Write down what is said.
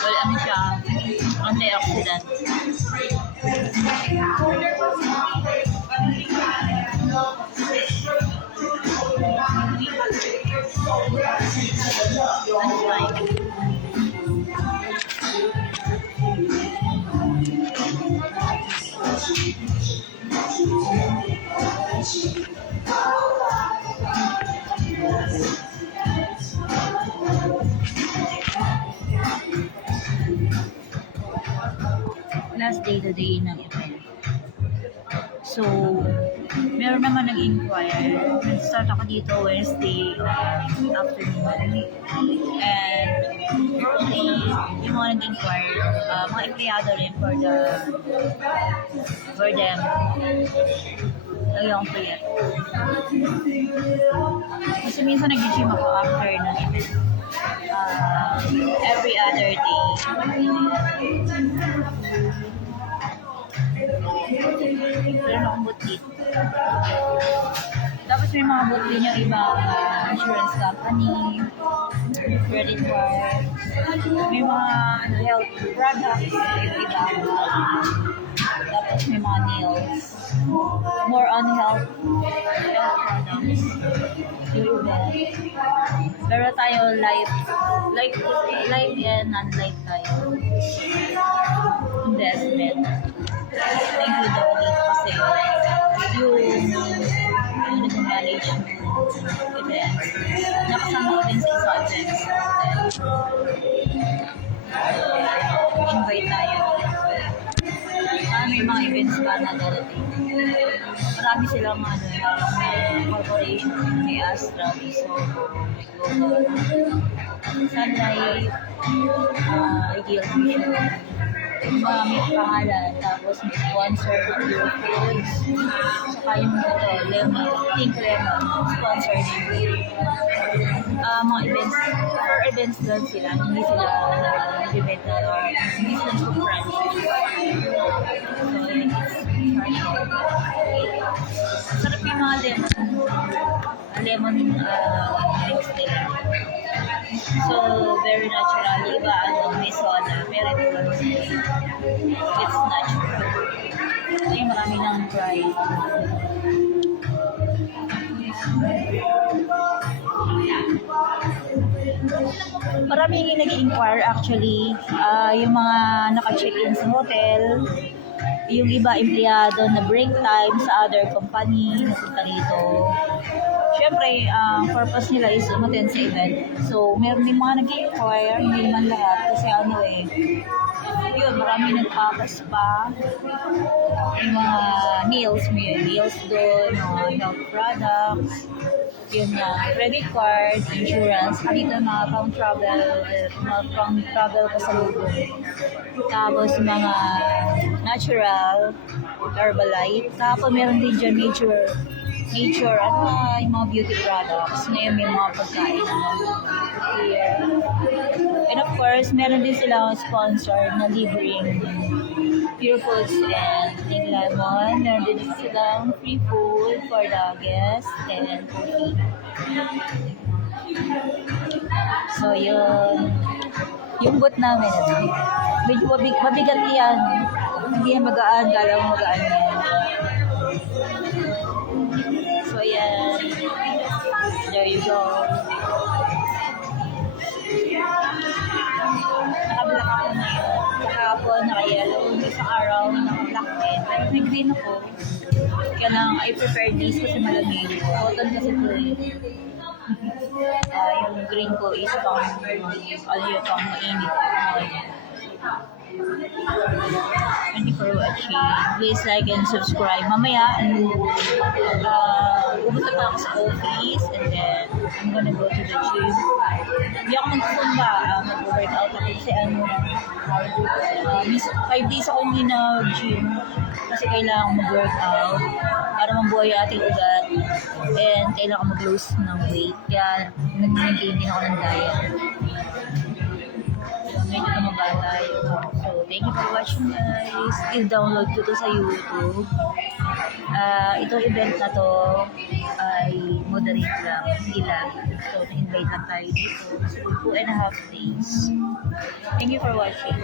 Well, ano siya, antioxidant. That's like, last day today ng event. So, meron naman nag-inquire. Nag-start ako dito Wednesday afternoon. And probably, yung mga nag-inquire, mga empleyado rin for them. Yung prayer. Kasi minsan nag-gym ako after ng event. Every other day. Meron akong butit. Tapos may mga butit yung ibang insurance company, credit card, may mga health products yung iba. Tapos may mga nails. More on health products. Yung event. Pero tayo life and non-life tayo. Investment. Include ako dito kasi yung nag-manage ng events. Nakasama ko din sa isang events. Invite tayo. May mga events pa na darating. Marami silang corporation, may Astra, may Soho, may Global, Sunlight, Ideal Vision, may pangalan, tapos may sponsor, Pure Foods, saka yung Pink Lemon, sponsor din. Mga events, per events doon sila, hindi sila nag-event or hindi sila nag-franchise. So, sarap yung mga lemon drinks nila. So, very natural. Iba, may soda, may red bull. It's natural. Ay, marami ng pride. Maraming yung nag-inquire actually, yung mga naka-check-in sa hotel, yung iba empleyado na break time sa other company, napunta dito. Siyempre, purpose nila is umattend sa event. So, meron din mga nag-inquire, hindi naman lahat, kasi yun, marami nagpapas pa. Yung mga meals, may meals doon, mga health products, yun nga, credit card, insurance, dito mga pang-travel pasalubong. Tapos mga natural, Herbalife. Tapos meron din dyan nature, yung mga beauty products. Ngayon may mga pagkain here. And of course, meron din silang sponsor na libreng Pure Foods and Pink Lemon. Meron din silang free food for the guests and coffee. So, yung boot namin, medyo mabigat yan. Hindi yan magaan, kala mo magaan yan. So, yan. There you go. Naka-black ako ngayon. Kahapon, naka-yellow. Isang araw, naka-black din. Pero nag-green ako. Kaya lang, I prefer this kasi malamig. Cotton kasi ito eh. Yung green ko is pang mainit. Thank you for watching. Please like and subscribe. Mamaya, pupunta pa ako sa office and then I'm gonna go to the gym. Hindi ako mag-zumba, mag-workout ako kasi 5 days ako hindi nag-gym kasi kailangan mag-workout para mabuhay yung ating ugat and kailangan mag-lose ng weight. Kaya nag-maintain din ako ng diet. medyo tumaba tayo. So, thank you for watching guys. I-download ko to sa YouTube. Itong event na to ay moderate lang, hindi lang. So, na-invite lang tayo dito. So, 2.5 days. Thank you for watching.